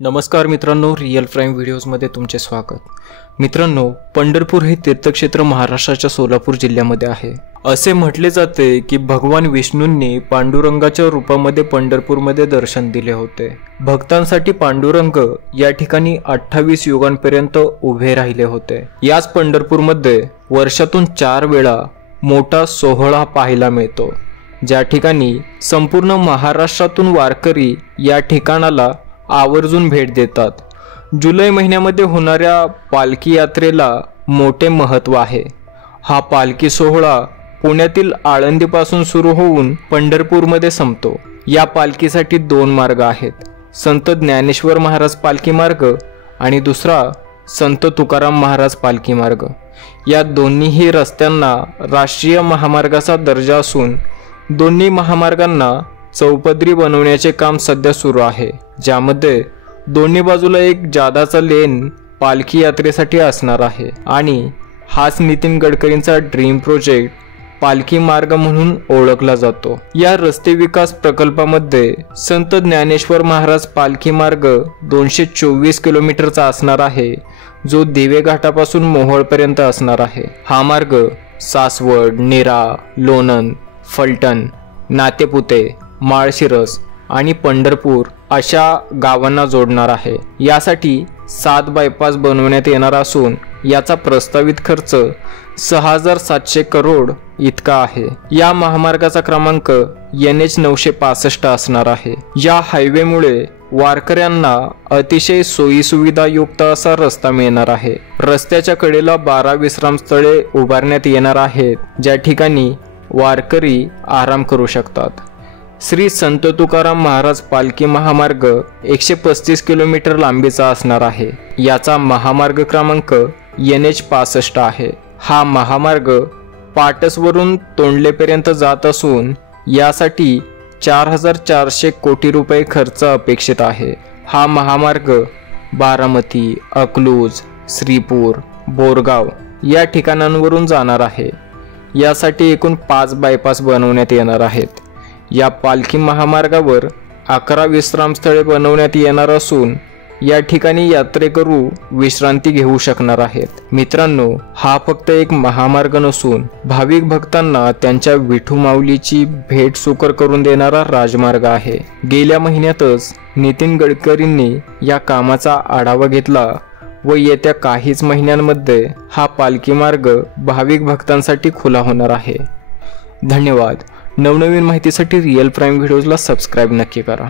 नमस्कार मित्रांनो, real prime व्हिडिओजमध्ये तुमचे स्वागत। मित्रांनो, पंढरपूर हे तीर्थक्षेत्र महाराष्ट्राच्या सोलापूर जिल्ह्यामध्ये आहे। असे म्हटले जाते की भगवान विष्णूंनी पांडुरंगाच्या रूपामध्ये पंढरपूरमध्ये दर्शन दिले होते। भक्तांसाठी पांडुरंग या ठिकाणी 28 युगांपर्यंत उभे राहिले होते। याच पंढरपूरमध्ये वर्षातून 4 वेळा मोठा सोहळा पाहायला मिळतो, ज्या ठिकाणी संपूर्ण महाराष्ट्रातून वारकरी या ठिकाणाला आवर्जून भेट देतात। जुलै महिन्यामध्ये होणाऱ्या पालखी यात्रेला मोठे महत्त्व आहे। हा पालखी सोहळा पुण्यातील आळंदीपासून सुरू होऊन पंढरपूरमध्ये संपतो। या पालखीसाठी 2 मार्ग आहेत, संत ज्ञानेश्वर महाराज पालखी मार्ग आणि दुसरा संत तुकाराम महाराज पालखी मार्ग। या दोन्हीही रस्त्यांना राष्ट्रीय महामार्गाचा दर्जा असून दोन्ही महामार्गांना चौपदरी बनवण्याचे काम सध्या सुरू आहे, ज्यामध्ये दोन्ही बाजूला एक जादाचा लेन पालखी यात्रेसाठी असणार आहे आणि हाच नितीन गडकरींचा ड्रीम प्रोजेक्ट पालखी मार्ग म्हणून ओळखला जातो। या रस्ते विकास प्रकल्पामध्ये संत ज्ञानेश्वर महाराज पालखी मार्ग 224 किलोमीटरचा असणार आहे, जो दिवे घाटापासून मोहोळपर्यंत असणार आहे। हा मार्ग सासवड, नीरा, लोणंद, फलटण, नातेपुते, माळशिरस आणि पंढरपूर अशा गावांना जोडणार आहे। यासाठी 7 बायपास बनवण्यात येणार असून याचा प्रस्तावित खर्च 6700 करोड इतका आहे। या महामार्गाचा क्रमांक NH 965 असणार आहे। या हायवेमुळे वारकऱ्यांना अतिशय सोयीसुविधायुक्त असा रस्ता मिळणार आहे। रस्त्याच्या कडेला 12 विश्रामस्थळे उभारण्यात येणार आहेत, ज्या ठिकाणी वारकरी आराम करू शकतात। श्री संत तुकाराम महाराज पालखी महामार्ग 135 किलोमीटर लांबीचा असणार आहे। याचा महामार्ग क्रमांक NH 65 आहे। हा महामार्ग पाटसवरून तोंडलेपर्यंत जात असून यासाठी 4400 कोटी रुपये खर्च अपेक्षित आहे। हा महामार्ग बारामती, अकलूज, श्रीपूर, बोरगाव या ठिकाणांवरून जाणार आहे। यासाठी एकूण 5 बायपास बनवण्यात येणार आहेत। या पालखी महामार्गावर 11 विश्रामस्थळे बनवण्यात येणार असून या ठिकाणी यात्रेकरू विश्रांती घेऊ शकणार आहेत। मित्रांनो, हा फक्त एक महामार्ग नसून भाविक भक्तांना त्यांच्या विठू माऊलीची भेट सुकर करून देणारा राजमार्ग आहे। गेल्या महिन्यातच नितीन गडकरींनी या कामाचा आढावा घेतला व येत्या काहीच महिन्यांमध्ये हा पालखी मार्ग भाविक भक्तांसाठी खुला होणार आहे। धन्यवाद। नवनवीन माहितीसाठी रिअल प्राईम व्हिडिओजला सबस्क्राईब नक्की करा।